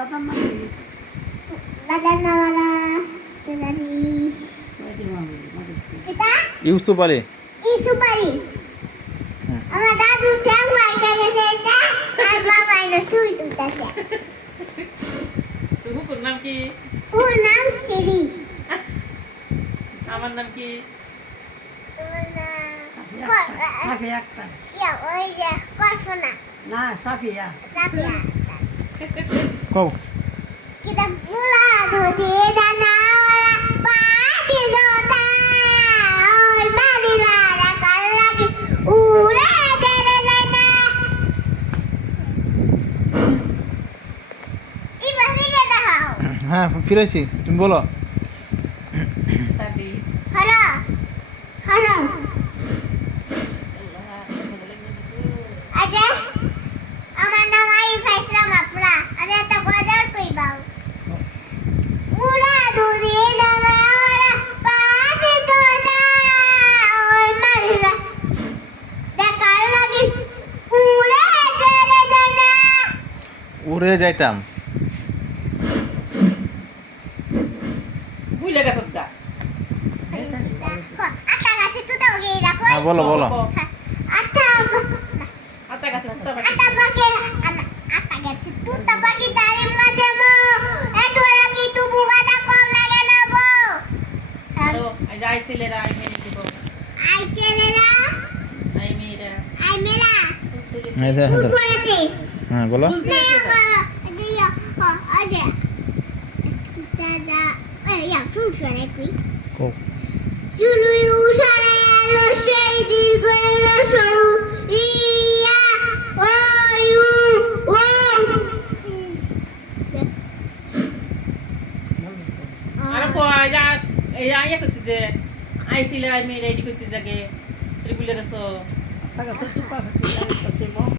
দাদার নাম কি? দাদার নাম হলো জানি এটা ইউসুফ আলী। ইউসুফ আলী। আমার দাদু ঠ্যাং মাইরা গেছে এটা আর বাবা এনে সুই তুলতেছে। তোর নাম কি? ওর নাম সিরি। আমার নাম কি? ওর নাম সাফিয়া আক্তার। ইয়া ওই যে কল্পনা না, সাফিয়া। সাফিয়া। কও kita pulang di danau pasti dota और बारी वाला कल लगी उड़े तेरे लेना ये बसी के दाओ হ্যাঁ ফিরেছি, তুমি বলো। Tadi. हरा हरा aja আমার নাম আই ফাইসরা মাপরা আমি একটা বাজার কইবাও উড়া দুদি নানা পাতে তোনা ওই মারিরা দেখার লাগি উড়ে তেরে জানা উড়ে যাইতাম। Bulan ke sudah? আটা গাছে তুই তো গিয়ে রাখো হ্যাঁ বলো বলো। আটা Ata ke sudah? আটা বাকে আটা গাছে তুই তো বাকি তারে মাঝে মো এত লাগি তুই বুবাটা কম লাগে না বো Halo, ay silera ay meri tipo. আই চেনেরা Ay mira. আই মেরা হ্যাঁ হ্যাঁ উপরেতে হ্যাঁ বলো। না করো দিয়া আজে দাদা এই ইয়া ফুসরে কই কও চুলু উসারে আলো সেই দীর্ঘ এলো সরু ইয়া ও ইউ ও Ano po ay করতে যে আই silera ay meri di করতে জাগে. Regular so. Taga sa supa,